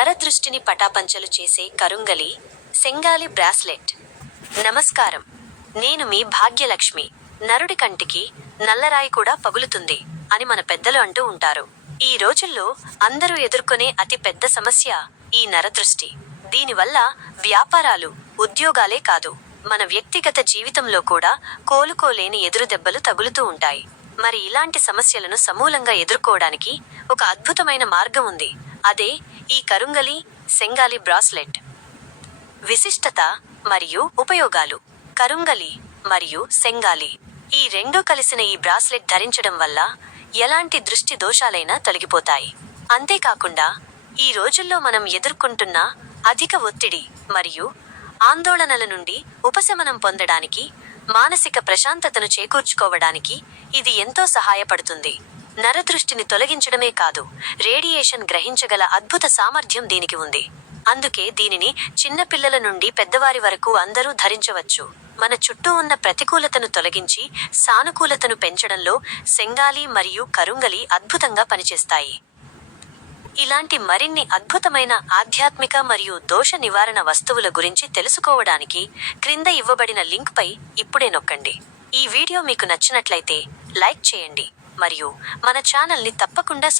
నరదృష్టిని పటాపంచలు చేసే కరుంగలి సెంగాలి బ్రాస్లెట్. నమస్కారం. నేను మీ భాగ్యలక్ష్మి. నరుడి కంటికి నల్లరాయి కూడా పగులుతుంది అని మన పెద్దలు అంటూ ఉంటారు. ఈ రోజుల్లో అందరూ ఎదుర్కొనే అతి పెద్ద సమస్య ఈ నరదృష్టి. దీనివల్ల వ్యాపారాలు ఉద్యోగాలే కాదు మన వ్యక్తిగత జీవితంలో కూడా కోలుకోలేని ఎదురు దెబ్బలు తగులుతూ ఉంటాయి. మరి ఇలాంటి సమస్యలను సమూలంగా ఎదుర్కోవడానికి ఒక అద్భుతమైన మార్గం ఉంది. అదే ఈ కరుంగలి సెంగాలి బ్రాస్లెట్. విశిష్టత మరియు ఉపయోగాలు. కరుంగలి మరియు సెంగాలి ఈ రెండూ కలిసిన ఈ బ్రాస్లెట్ ధరించడం వల్ల ఎలాంటి దృష్టి దోషాలైనా తొలగిపోతాయి. అంతేకాకుండా ఈ రోజుల్లో మనం ఎదుర్కొంటున్న అధిక ఒత్తిడి మరియు ఆందోళనల నుండి ఉపశమనం పొందడానికి మానసిక ప్రశాంతతను చేకూర్చుకోవడానికి ఇది ఎంతో సహాయపడుతుంది. నరదృష్టిని తొలగించడమే కాదు రేడియేషన్ గ్రహించగల అద్భుత సామర్థ్యం దీనికి ఉంది. అందుకే దీనిని చిన్నపిల్లల నుండి పెద్దవారి వరకు అందరూ ధరించవచ్చు. మన చుట్టూ ఉన్న ప్రతికూలతను తొలగించి సానుకూలతను పెంచడంలో సెంగాలి మరియు కరుంగలి అద్భుతంగా పనిచేస్తాయి. ఇలాంటి మరిన్ని అద్భుతమైన ఆధ్యాత్మిక మరియు దోష నివారణ వస్తువుల గురించి తెలుసుకోవడానికి క్రింద ఇవ్వబడిన లింక్పై ఇప్పుడే నొక్కండి. ఈ వీడియో మీకు నచ్చినట్లయితే లైక్ చేయండి. మరియు మన ఛానల్ని తప్పకుండా